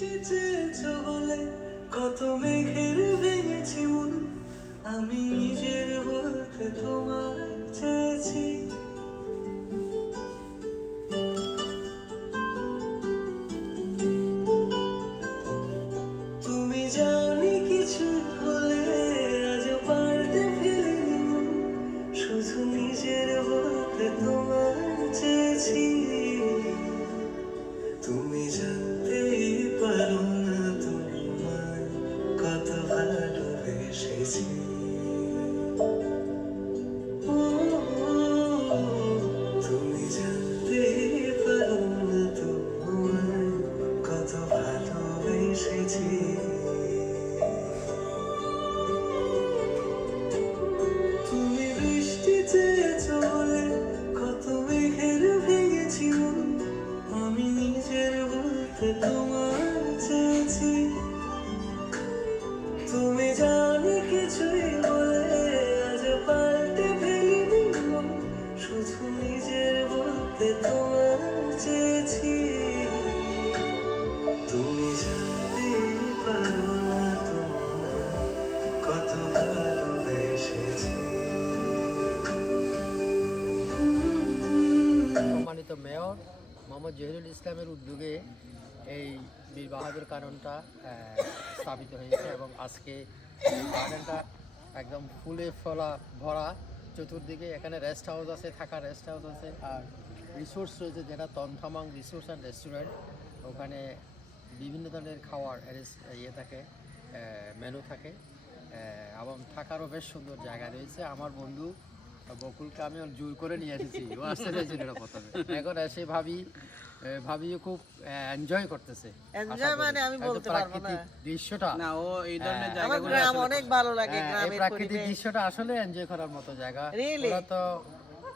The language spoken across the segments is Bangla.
বৃষ্টি চেয়েছো বলে কত মেঘের ভেঙেছি মন, আমি নিজের বলতে তোমায় চেয়েছি। তুমি জানি কিছু বলে আজ পাল্টে ফেলিনি মন, শুধু নিজের বলতে তোমায় চেয়েছি। তুমি জানতেই পারো না তোমায় কত ভালোবেসেছি। তুমি জানতেই পারো না তোমায় কত ভালোবেসেছি। তুমি বৃষ্টি চেয়েছো বলে কত মেঘের ভেঙেছি মন, আমি নিজের বলতে তোমায় চেয়েছি। তুমি জানি কিছুই বলে আজ পাল্টে ফেলিনি মন, শুধু নিজের বলতে তোমায় চেয়েছি। তুমি জানতে পারো না তোমায় কত ভালোবেসেছি। সম্মানিত মেয়র মোহাম্মদ জহিরুল ইসলামের উদ্যোগে এই বীর বাহাদুর কাননটা স্থাপিত হয়েছে এবং আজকে এই গার্ডেনটা একদম ফুলে ফলা ভরা। চতুর্দিকে এখানে রেস্ট হাউস আছে, থাকার রেস্ট হাউস আছে, আর রিসোর্স রয়েছে যেটা তন্থামাং রিসোর্স অ্যান্ড রেস্টুরেন্ট। ওখানে বিভিন্ন ধরনের খাওয়ার ইয়ে থাকে, মেনু থাকে এবং থাকারও বেশ সুন্দর জায়গা রয়েছে। আমার বন্ধু বকুলকে আমি জোর করে নিয়ে এসেছি, ও আসতে চাইছিল না প্রথমে, এখন এসে ভাবিও খুব এনজয় করতেছে। এনজয় মানে আমি বলতে পারবো না, দৃশ্যটা না ও এই ধরনের আমার জায়গাগুলো গ্রাম আসলে অনেক ভালো লাগে, গ্রামের প্রাকৃতিক পরিবেশ। দৃশ্যটা আসলে এনজয় করার মতো জায়গা। Really? ওরা তো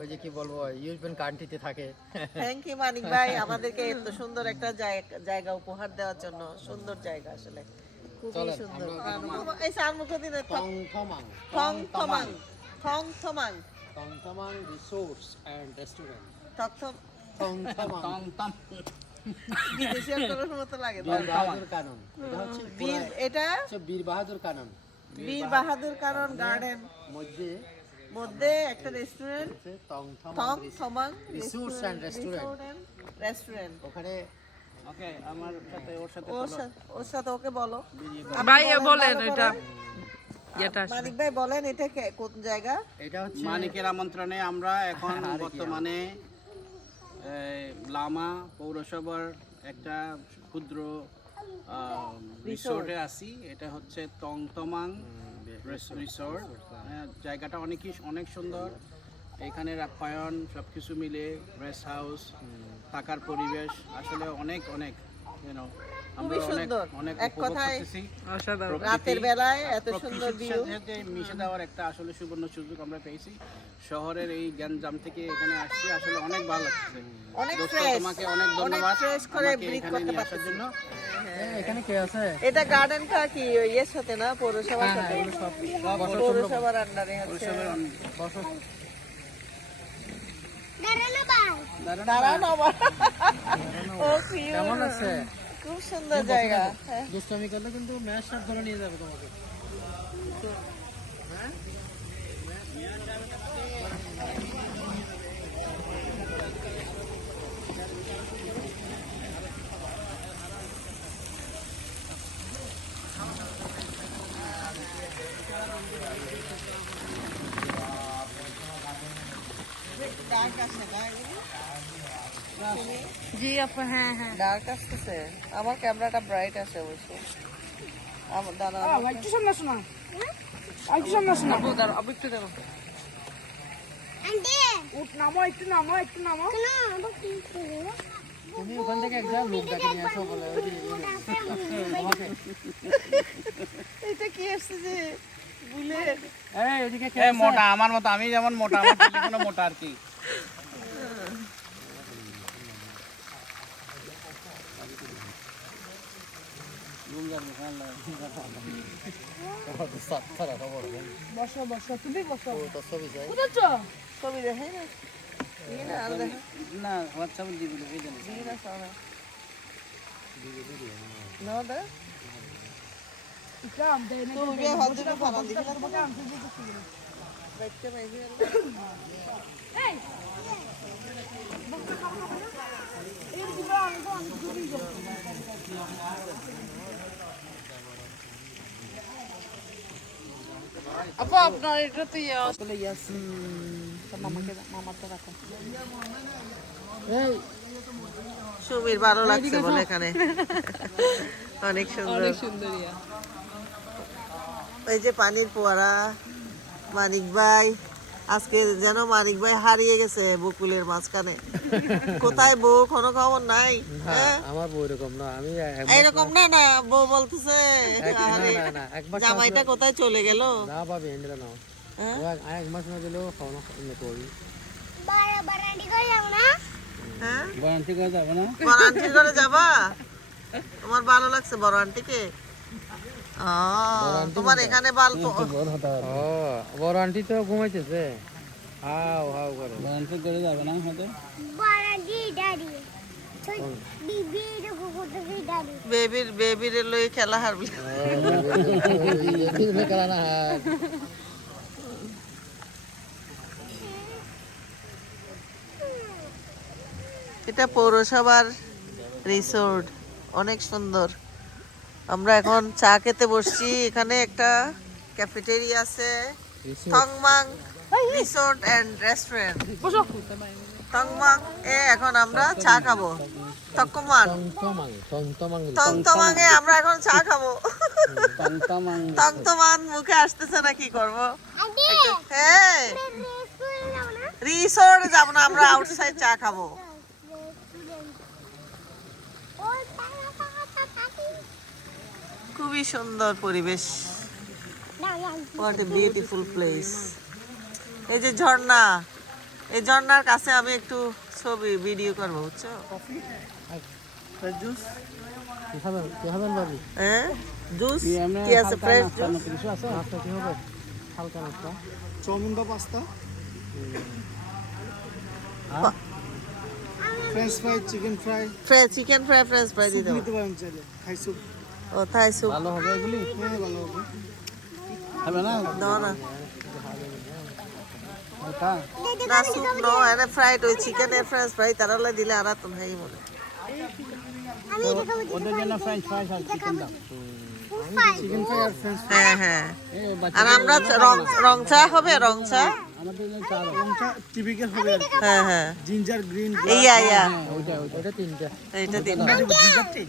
ওই যে কি বলবো ইউরোপিয়ান কান্ট্রিতে থাকে। থ্যাংক ইউ মানিক ভাই আমাদেরকে এত সুন্দর একটা জায়গা উপহার দেওয়ার জন্য। সুন্দর জায়গা আসলে, খুবই চলেন, সুন্দর। আমরা এই সামুখে দিনে তংথমাং থং তংথমাং রিসোর্স অ্যান্ড রেস্টুরেন্ট। থং তংথমাং টংটম বিদেশি করার মতো লাগে। বীর বাহাদুর কানন, এটা হচ্ছে এটা বীর বাহাদুর কানন বীর বাহাদুর কানন গার্ডেন মধ্যে মধ্যে একটা রেস্টুরেন্ট, হচ্ছে থং তংথমাং থমাং রিসোর্স অ্যান্ড রেস্টুরেন্ট। রেস্টুরেন্ট। ওখানে ওকে আমার সাথে ওর সাথে ওকে বলো। ভাইয়া বলেন এটা যেটা মানিক ভাই বলেন এটা কোন জায়গা? এটা হচ্ছে মানিকের আমন্ত্রণে আমরা এখন বর্তমানে লামা পৌরসভার একটা ক্ষুদ্র রিসোর্টে আছি। এটা হচ্ছে তংতমাং রিসোর্ট। জায়গাটা অনেক সুন্দর। এখানের আপ্যায়ন সব কিছু মিলে রেস্ট হাউস, থাকার পরিবেশ আসলে অনেক আমরা অনেক এক কথায় অসাধারণ। রাতের বেলায় এত সুন্দর ভিউ মিশে দেওয়ার একটা আসলে সুবর্ণ সুযোগ আমরা পেয়েছি। শহরের এই গ্যাঞ্জাম থেকে এখানে আসছি, আসলে অনেক ভালো লাগছে। অনেক দোস্ত, ফ্রেশ, তোমাকে অনেক ধন্যবাদ ফ্রেশ করে আমাকে ব্রিথ এখানে করতে নিয়ে আসার পারতেছি। জন্য। এখানে কে আছে? এটা গার্ডেনটা কি ইয়ের সাথে না, পৌরসভার সাথে? পৌরসভার আন্ডারে আছে। দাঁড়ান আবার। ও cute। কেমন আছে? খুব সুন্দর জায়গা। হ্যাঁ। দুষ্টামি করলে কিন্তু ম্যাচ সব ধরে নিয়ে যাবে তোমাকে। ডার্ক আসে না এগুলি? জি আপু, হ্যাঁ হ্যাঁ। ডার্ক আসতেছে, আমার ক্যামেরাটা ব্রাইট আসে অবশ্য। আমার দাঁড়া একটু সামনে আসো না, একটু সামনে আসো না। আপু দাঁড়া, আপু একটু দাঁড়া। উঠ, নামো, একটু নামো, একটু নামো। তুমি ওখান থেকে এক জায়গায় লোক ডেকে নিয়ে আসো বলে ওই যে তোমাকে। এটা কি আসছে যে বুলেট? এই ওদিকে কে এই আছে? মোটা আমার মতো, আমি যেমন মোটা, আমার টেলিফোনও মোটা আর কি। সাতটা খবর বসো বসো, তুমি বসো। ও তো ছবি চাই। বুঝেছো? ছবি দেখে না? দিয়ে না, আর দেখে। না হোয়াটসঅ্যাপে দিয়ে দিল, এই জানিস। দিয়ে না, সারা। দিদি No, da. Ikram, dai na. Tu be hadi be falan di. Bekle ben. Hey. এই দিবা আমি তো আমি ঘুরি যাব। আপা আপনার এটা তো বলে ইয়াস তো মামাকে রাখো। এই সুমির ভালো লাগছে বলে এখানে অনেক সুন্দর সুন্দরিয়া। এই যে পানির ফোয়ারা মানিক ভাই আজকে যেন মানিক ভাই হারিয়ে গেছে বকুলের মাঝখানে কোথায় বউ কোনো খবর নাই হ্যাঁ? আমার বউ এরকম না, আমি এইরকম না না বউ বলতেছে আরে, না এক মাস জামাইটা কোথায় চলে গেল না পাবে এন্ডা না হ্যাঁ? এক মাস না দিলেও খাওয়ানো করবি। হ্যাঁ বয়ান্তি করে যাবে না? বড় আন্টির ঘরে যাবা তোমার ভালো লাগছে বড় আন্টিকে তোমার এখানে বাল ও বড় আন্টি তো ঘুমাইতেছে, হাও হাও করে। বয়ান্তি করে যাবে না হয়তো? বেবির লই খেলা হারবি এটা পৌরসভার রিসোর্ট অনেক সুন্দর। আমরা এখন চা খেতে বসছি, এখানে একটা ক্যাফেটেরিয়া আছে, থংমাং রিসোর্ট এন্ড রেস্টুরেন্ট। থংমাং এখন আমরা চা খাবো। থংমান থংতমাঙে আমরা এখন চা খাবো। টংটমাং থংতমান মুখে আসতেছে না, কি করবো? হ্যাঁ রিসোর্টে যাবো না, আমরা আউটসাইড চা খাবো। খুবই সুন্দর পরিবেশ, হোয়াট এ বিউটিফুল প্লেস। এই যে ঝর্ণা, এই ঝর্ণার কাছে আমি একটু ছবি ভিডিও করবো বুঝছো? জুস কি খাবেন ভাবি? হ্যাঁ জুস কি আছে? ফ্রেশ জুস কিছু আছে? নাস্তা কি হবে? হালকা নাস্তা, চাউমিন বা pasta, French fry, chicken fry chicken fry French fry দিয়ে দেবো। নিতে পারেন চাইলে। থাই স্যুপ ও থাই স্যুপ ভালো হবে এগুলি? হ্যাঁ ভালো হবে। হবে না? দাও না, ওটা না স্যুপ নো, এনে ফ্রাইড ওই চিকেনের ফ্রেঞ্চ ফ্রাই তারালে দিলে আর তো নাই মনে। ওদের জন্য ফ্রেঞ্চ ফ্রাইস আর চিকেন দাও। চিকেন ফ্রাই আর ফ্রেঞ্চ হ্যাঁ হ্যাঁ। এই বাচ্চা আর আমরা রং চা হবে, রং চা। আমাদের জন্য চা দাও। ফ্রাইটা টিপিক্যাল হবে আর কি। হ্যাঁ হ্যাঁ জিঞ্জার গ্রিন ইয়া ইয়া ওটা তিনটা, এইটা দিন জিঞ্জার টি।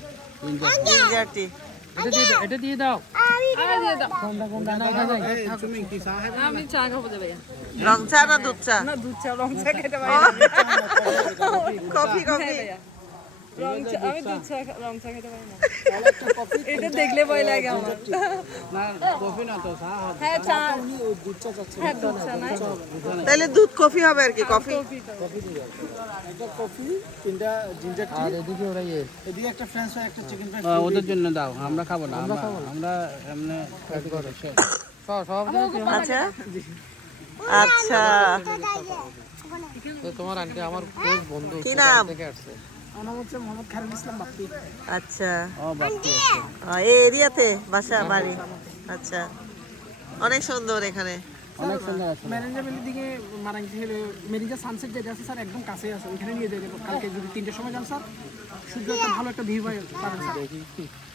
Ginger tea. এটা দিয়ে দাও। তুমি কি চা খাবে? আমি চা খাবো দে ভাইয়া। রং চা না দুধ চা? না দুধ চা রং চা খেতে পারি কফি কফি রং চা আমি দুধ চা রং চা খেতে পারি না। এটা দেখলে ভয় লাগে আমার। না কফি না তো চা হবে। হ্যাঁ চা দুধ চা চাচ্ছি। হ্যাঁ দুধ চা নাই তাহলে দুধ কফি হবে আর কি, কফি। একটা কফি, তিনটা জিঞ্জার টি, আর এদিকে ওরা ইয়ে এদিকে একটা ফ্রেঞ্চ ফ্রাই, একটা চিকেন ফ্রাই। ওদের জন্য দাও, আমরা খাবো না। আমরা এমনি সব আচ্ছা আচ্ছা তো তোমার আন্টি আমার ক্লোজ বন্ধু কি নাম? থেকে আসছে। আমার নাম হচ্ছে মোহাম্মদ খায়রুল ইসলাম বাপ্পি। আচ্ছা ও বাচ্চা এই এরিয়াতে বাসা বাড়ি? আচ্ছা অনেক সুন্দর এখানে। অনেক সুন্দর আছে। ম্যানেজার ভ্যালির দিকে মারাঙ্গি থেকে মেরিজা সানসেট যেটা আছে স্যার একদম কাছেই আছে, ওইখানে নিয়ে যাই দেবো। কালকে যদি 3টের সময় যান স্যার, সূর্য একটা ভালো একটা ভিউ পাবেন স্যার।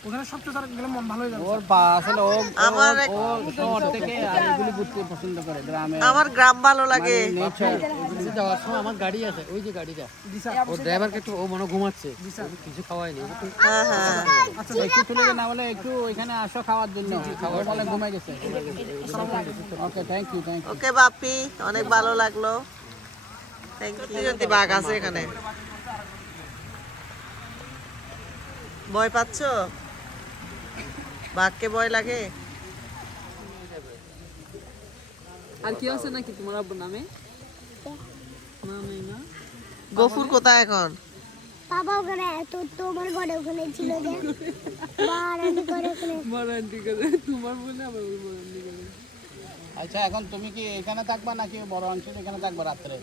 ওখানে সবচেয়ে স্যার গেলে মন ভালো হয়ে যাবে। ওর পা আসলে ও আমার ও শহর থেকে আর এগুলি ঘুরতে পছন্দ করে গ্রামে। আমার গ্রাম ভালো লাগে। নেচার এদিকে যাওয়ার সময় আমার গাড়ি আছে, ওই যে গাড়িটা, ও ড্রাইভারকে একটু ও মনে ঘুমাচ্ছে, কিছু খাওয়ায়নি। হ্যাঁ হ্যাঁ আচ্ছা একটু তুলে না বলে একটু ওইখানে আসো খাওয়ার জন্য। খাবার বলে ঘুমাই গেছে। Okay thank you thank you. Okay Bapi অনেক ভালো লাগলো, থ্যাংক ইউ। বাঘ আছে এখানে, ভয় পাচ্ছ? বাঘকে ভয় লাগে? আর কি আছে নাকি তোমার আব্বুর নামে? না নাই না। গফুর কোথায় এখন? বাবা ওখানে তো তোমার ঘরে ওখানে ছিল যে বারান্দি করে ওখানে বড় আন্টি করে তোমার বলে আবার ওই বড় আন্টি করে। আচ্ছা এখন তুমি কি এখানে থাকবা নাকি বড় অংশের এখানে থাকবা রাত্রে?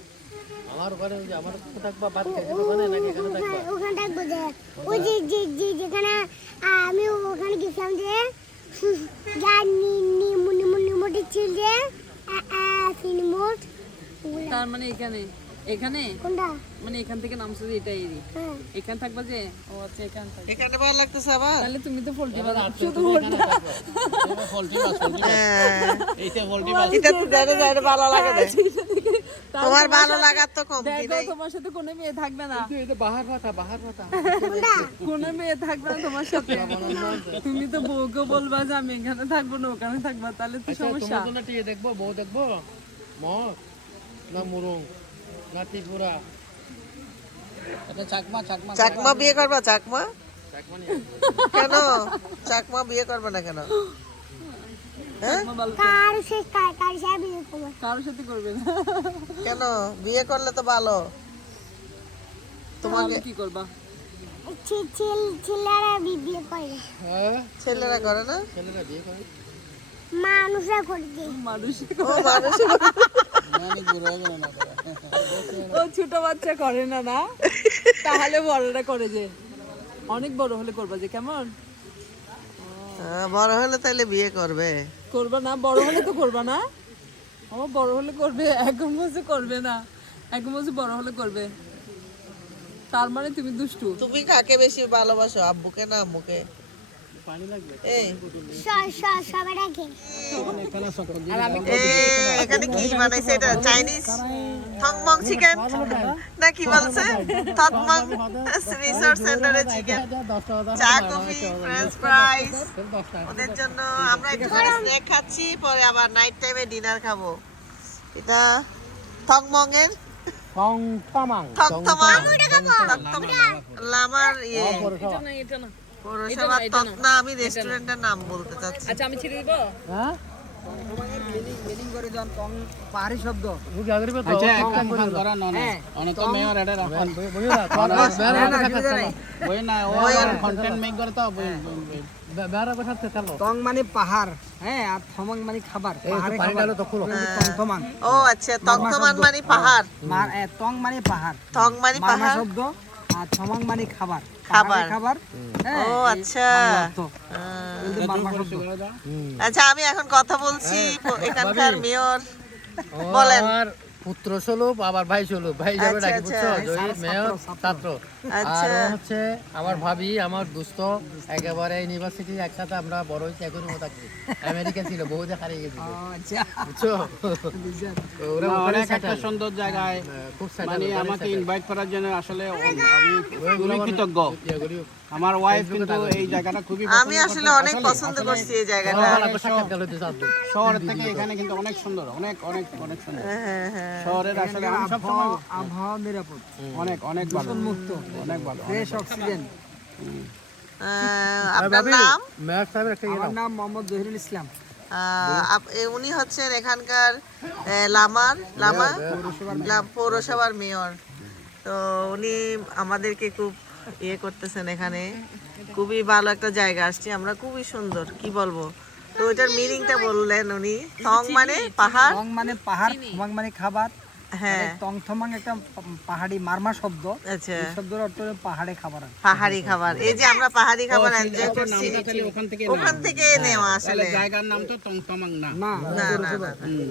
আমার ঘরে ওই যে আমার থাকবা বাদ খেতে ওখানে নাকি এখানে থাকবা? ওখানে থাকবো যে ওই যে যেখানে আমি দেখলাম যে গানি নিমুটি ছিল যে সিনেমোট তার মানে এখানে কোনটা মানে এখান থেকে নামছো যে এটাই হ্যাঁ এখানে থাকবা যে ও আচ্ছা এখানে থাকবা এখানে ভালো লাগতেছে আবার তাহলে তুমি তো পোল্ট্রি বাজার শুধু এইটা পোল্ট্রি এটা তো জানে ভালো লাগে না তোমার ভালো লাগার তো কম দেখো তোমার সাথে কোনো মেয়ে থাকবে না এটা বাহার কথা কোনো মেয়ে থাকবে না তোমার সাথে তুমি তো বউকে বলবা যে আমি এখানে থাকবো না ওখানে থাকবা তাহলে তো সমস্যা তোমার জন্য টিকে দেখবো বউ দেখবো মগ না মুরুং না ত্রিপুরা এটা চাকমা চাকমা বিয়ে করবা চাকমা চাকমা নিয়ে আসবো। কেন চাকমা বিয়ে করবে না কেন হ্যাঁ কার সে বিয়ে করবে কারোর সাথে করবে না কেন বিয়ে করলে তো ভালো তোমাকে তাহলে কি করবা ছেলেরা বিয়ে করে হ্যাঁ ছেলেরা করে না ছেলেরা বিয়ে করে মানুষরা করছে মানুষ ও মানুষ ও ছোট বাচ্চা করে না না তাহলে বড়রা করে যে অনেক বড় হলে করবা যে কেমন বড় হলে তাইলে বিয়ে করবে করবা না বড় হলে তো করবা না ও বড় হলে করবে এখন বসে করবে না এখন বসে বড় হলে করবে তার মানে তুমি দুষ্টু তুমি কাকে বেশি ভালোবাসো আব্বুকে না আম্মুকে এই সবাই রাখে এখানে কি বানাইছে এটা চাইনিজ থংমং চিকেন না কি বলছে থংমং রিসোর্ট সেন্টারে চিকেন চা কফি ফ্রেঞ্চ ফ্রাইস ওদের জন্য আমরা একটু স্ন্যাক খাচ্ছি পরে আবার নাইট টাইমে ডিনার খাবো এটা থংমং এর থংথমাং লামার ইয়ে এটা না এটা না পৌরসভা তৎনা আমি রেস্টুরেন্টের নাম বলতে চাচ্ছি আচ্ছা আমি ছেড়ে দিব আচ্ছা এখন ফোন করা না অনেক তো মেয়র এটা রাখুন ওই না ও কন্টেন্ট মেক করে তো টং মানে পাহাড় হ্যাঁ আর থমাং মানে খাবার পাহাড়ে টংথমাং ও আচ্ছা তংথমান মানে পাহাড় টং মানে পাহাড় থং মানে মারমা পাহাড় শব্দ আর থমাং মানে খাবার খাবার। পাহাড়ে খাবার হ্যাঁ ও আচ্ছা মারমা শব্দ আচ্ছা আমি এখন কথা বলছি এখানকার মেয়র বলেন আমার পুত্র স্বরূপ আবার ভাই স্বরূপ ভাই যাবে আচ্ছা, ডাকি আচ্ছা। বুঝছো জয়ীর মেয়র ছাত্র আচ্ছা। আর ও হচ্ছে আমার ভাবি আমার দুস্থ একেবারে ইউনিভার্সিটি একসাথে আমরা বড় হয়েছি একই রুমে থাকছি আমেরিকা ছিল বহু হারিয়ে গেছিল আচ্ছা বুঝছো তো ওরা ওখানে অনেক একটা settle। সুন্দর জায়গায় খুব settle, মানে ওখানে আমাকে settle। ইনভাইট করার জন্য আসলে আমি খুবই কৃতজ্ঞ ইয়ে করি, আমার ওয়াইফ কিন্তু এই জায়গাটা খুবই আমি আসলে অনেক পছন্দ করছি এই জায়গাটা ভালো লাগলো, সাক্ষাৎকার হইতে চাচ্ছি। শহর থেকে এখানে কিন্তু অনেক সুন্দর অনেক অনেক অনেক সুন্দর হ্যাঁ হ্যাঁ শহরের আসলে আমি সবসময় আবহাওয়া নিরাপদ অনেক অনেক ভালো মুক্ত অনেক ভালো ফ্রেশ অক্সিজেন আপনার নাম মেয়র সাহেবের একটা ইয়ে আমার দাও। নাম মোহাম্মদ জহিরুল ইসলাম উনি হচ্ছেন এখানকার পৌরসভার মেয়র তো উনি আমাদেরকে খুব ইয়ে করতেছেন এখানে খুবই ভালো একটা জায়গা আসছি আমরা খুবই সুন্দর কি বলবো তো ওইটার মিনিংটা বললেন উনি থং মানে পাহাড় টং মানে পাহাড় থমাং মানে খাবার হ্যাঁ টংথমাং একটা পাহাড়ি মারমা শব্দ আচ্ছা এই শব্দের অর্থ হলো পাহাড়ে খাবার পাহাড়ি খাবার এই যে আমরা পাহাড়ি খাবার এনজয় করছি নামটা তাহলে ওখান থেকে ওখান থেকে নেওয়া তাহলে আসলে জায়গার নাম তো টংতমাং না না না না না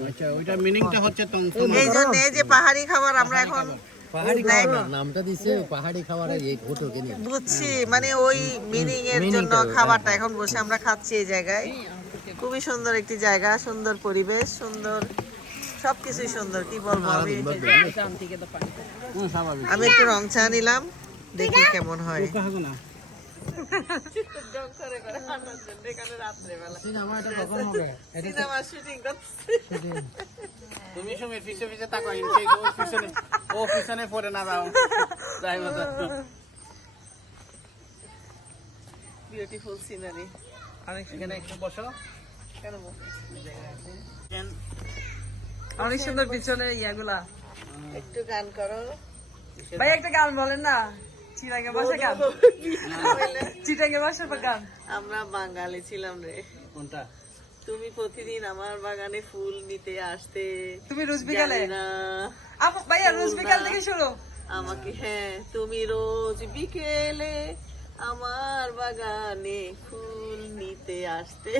আচ্ছা ওইটা মিনিংটা হচ্ছে টংতমাং এই জন্য এই যে পাহাড়ি খাবার আমরা এখন পাহাড়ি খাবার নামটা দিছে পাহাড়ি খাবারের এই হোটেলকে নিয়ে বুঝছি মানে ওই মিনিং এর জন্য খাবারটা এখন বসে আমরা খাচ্ছি এই জায়গায় খুবই সুন্দর একটি জায়গা সুন্দর পরিবেশ সুন্দর সবকিছুই সুন্দর কি বলবো আমি একটু রং চা নিলাম দেখি কেমন হয় না তুমি সময় পিছে পিছে তাকো ইনকে ও পিছনে পড়ে না দাও যাই মত বিউটিফুল সিনারি এখানে একটু বসো কেন অনেক সুন্দর পিছনে ইয়াগুলা একটু গান করো ভাই একটা গান বলেন না চিটাঙ্গের ভাষা গান চিটাঙ্গের ভাষা গান আমরা বাঙালি ছিলাম রে কোনটা তুমি প্রতিদিন আমার বাগানে ফুল নিতে আসতে তুমি রোজ বিকালে জানি না ভাইয়া রোজ বিকাল থেকে শুরু আমাকে হ্যাঁ তুমি রোজ বিকেলে আমার বাগানে ফুল নিতে আসতে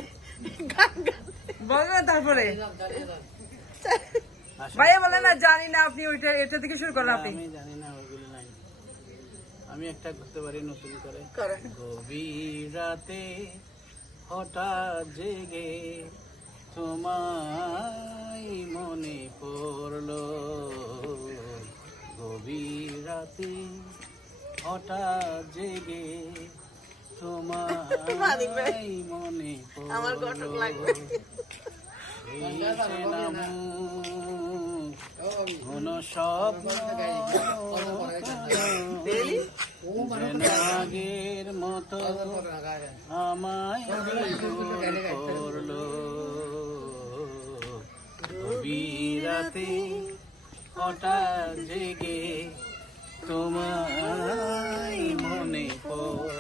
বলো না তারপরে ভাইয়া বলে না জানি না আপনি ওইটা এটা থেকে শুরু করেন আপনি আমি জানি না ওইগুলো নাই আমি একটা করতে পারি নতুন করে করেন। গভীর রাতে হঠাৎ জেগে তোমায় মনে পড়লো গভীর রাতে হঠাৎ জেগে মানিক ভাই, তোমায় মনে আমার পড়লো ঘটক লাগবে। ঘন স্বপ্ন যেন আগের মতো আমায় করলো গভীর রাতে হঠাৎ জেগে তোমায় মনে পড়লো